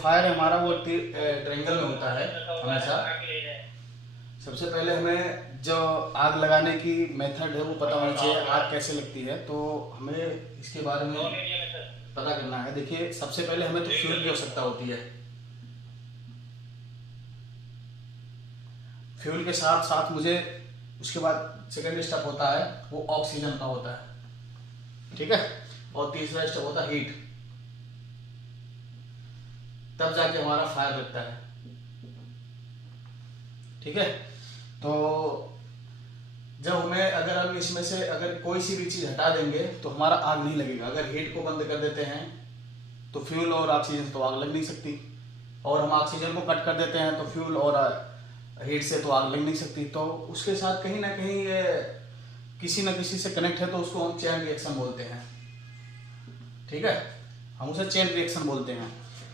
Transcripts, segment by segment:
Fire है हमारा वो ट्रायंगल में होता है हमेशा। सबसे पहले हमें जो आग लगाने की मेथड है वो पता होना चाहिए, आग कैसे लगती है, तो हमें इसके बारे में पता करना है। देखिए सबसे पहले हमें तो फ्यूल की आवश्यकता होती है। फ्यूल के साथ साथ मुझे उसके बाद सेकेंड स्टेप होता है वो ऑक्सीजन का होता है, ठीक है, और तीसरा स्टेप होता है हीट, तब जाके हमारा फायर लगता है, ठीक है। तो जब हमें अगर हम इसमें से अगर कोई सी भी चीज हटा देंगे तो हमारा आग नहीं लगेगा। अगर हीट को बंद कर देते हैं तो फ्यूल और ऑक्सीजन से तो आग लग नहीं सकती, और हम ऑक्सीजन को कट कर देते हैं तो फ्यूल और हीट से तो आग लग नहीं सकती। तो उसके साथ कहीं ना कहीं किसी न किसी से कनेक्ट है, तो उसको हम चेन रिएक्शन बोलते हैं, ठीक है, हम उसे चेन रिएक्शन बोलते हैं।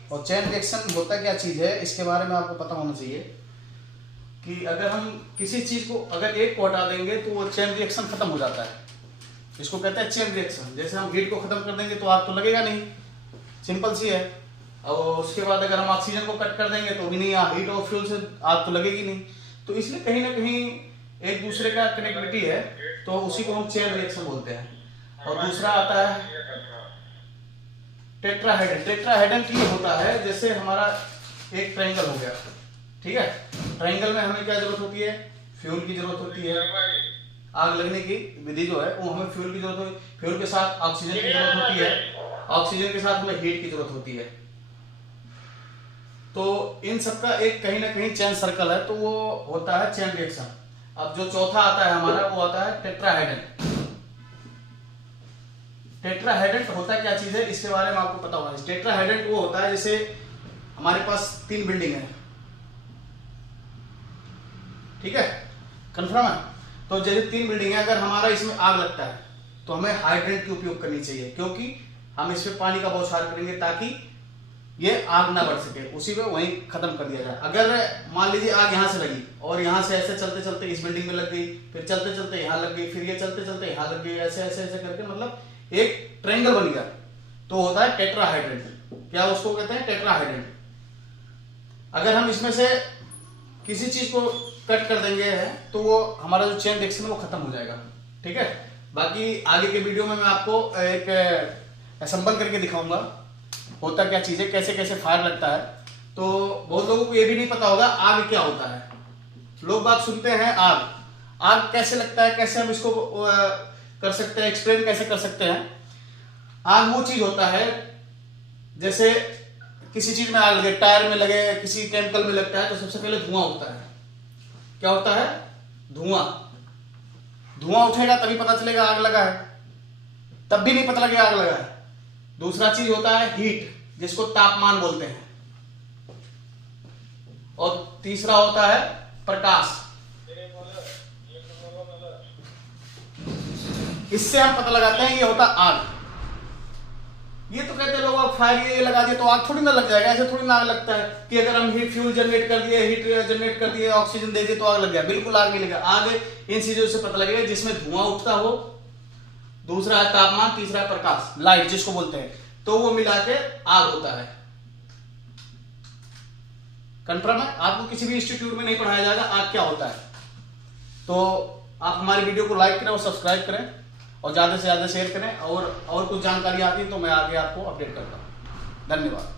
और चेन रिएक्शन होता क्या चीज़ है इसके बारे में आपको पता होना चाहिए कि अगर हम किसी चीज़ को अगर एक को हटा देंगे तो वो चेन रिएक्शन खत्म हो जाता है। इसको कहते हैं चेन रिएक्शन। जैसे हम हीट को खत्म कर देंगे तो आग तो लगेगा नहीं, सिंपल सी है। और उसके बाद अगर हम ऑक्सीजन को कट कर देंगे तो भी नहीं, हीट और फ्यूल से आग तो लगेगी नहीं। तो इसलिए कहीं ना कहीं एक दूसरे का कनेक्टिविटी है, तो उसी को हम चेन रिएक्शन बोलते हैं। और दूसरा आता है टेट्राहेड्रल। टेट्राहेड्रल की होता है जैसे हमारा एक ट्रायंगल हो गया, ठीक है। ट्रायंगल में हमें क्या जरूरत होती है, फ्यूल की जरूरत होती है। आग लगने की विधि जो है वो हमें फ्यूल की जरूरत होती है, फ्यूल के साथ ऑक्सीजन की जरूरत होती है, ऑक्सीजन के साथ हमें हीट की जरूरत होती है। तो इन सबका एक कहीं ना कहीं चेन सर्कल है, तो वो होता है चेन रिएक्शन। अब जो चौथा आता है हमारा वो आता है टेट्राहेड्रल। टेट्राहेड्रल होता क्या चीज है इसके बारे में आपको पता होगा। टेट्राहेड्रल वो होता है जैसे हमारे पास 3 बिल्डिंग है, ठीक है, कंफर्म है। तो जैसे 3 बिल्डिंग है, अगर हमारा इसमें आग लगता है तो हमें हाइड्रेंट की उपयोग करनी चाहिए, क्योंकि हम इसमें पानी का बौछार करेंगे ताकि ये आग ना बढ़ सके, उसी में वहीं खत्म कर दिया जाए। अगर मान लीजिए आग यहाँ से लगी और यहाँ से ऐसे चलते चलते इस बिल्डिंग में लग गई, फिर चलते चलते यहाँ लग गई, फिर ये चलते चलते यहाँ लग गई, ऐसे ऐसे ऐसे करके मतलब एक ट्रायंगल बन गया, तो होता है टेट्राहेड्रल। क्या उसको कहते हैं, टेट्राहेड्रल। अगर हम इसमें से किसी चीज को कट कर देंगे तो वो हमारा जो चेन रिएक्शन है वो खत्म हो जाएगा, ठीक है। बाकी आगे के वीडियो में मैं आपको एक असेंबल करके दिखाऊंगा होता क्या चीज है, कैसे कैसे फायर लगता है। तो बहुत लोगों को ये भी नहीं पता होगा आग क्या होता है। लोग बात सुनते हैं आग, आग कैसे लगता है, कैसे हम इसको कर सकते हैं, एक्सप्लेन कैसे कर सकते हैं। आग वो चीज होता है जैसे किसी चीज में आग लगे, टायर में लगे, किसी केमिकल में लगता है तो सबसे पहले धुआं उठता है। क्या होता है, धुआं। धुआं उठेगा तभी पता चलेगा आग लगा है, तब भी नहीं पता लगेगा आग लगा है। दूसरा चीज होता है हीट, जिसको तापमान बोलते हैं। और तीसरा होता है प्रकाश। इससे हम पता लगाते हैं ये होता आग। ये तो कहते हैं लोग फायर ये लगा दिए तो आग थोड़ी ना लग जाएगा, ऐसे थोड़ी ना आग लगता है कि अगर हम हीट फ्यूल जनरेट कर दिए, हीट जनरेट कर दिए, ऑक्सीजन दे दिए तो आग लग गया। बिल्कुल आग नहीं लगा। आग इन चीजों से पता लगेगा जिसमें धुआं उठता हो, दूसरा है तापमान, तीसरा है प्रकाश, लाइट जिसको बोलते हैं, तो वो मिला के आग होता है। कंफर्म है, आपको किसी भी इंस्टीट्यूट में नहीं पढ़ाया जाएगा आग क्या होता है। तो आप हमारी वीडियो को लाइक करें और सब्सक्राइब करें और ज्यादा से ज्यादा शेयर करें, और कुछ जानकारी आती है तो मैं आगे आपको अपडेट करता हूं। धन्यवाद।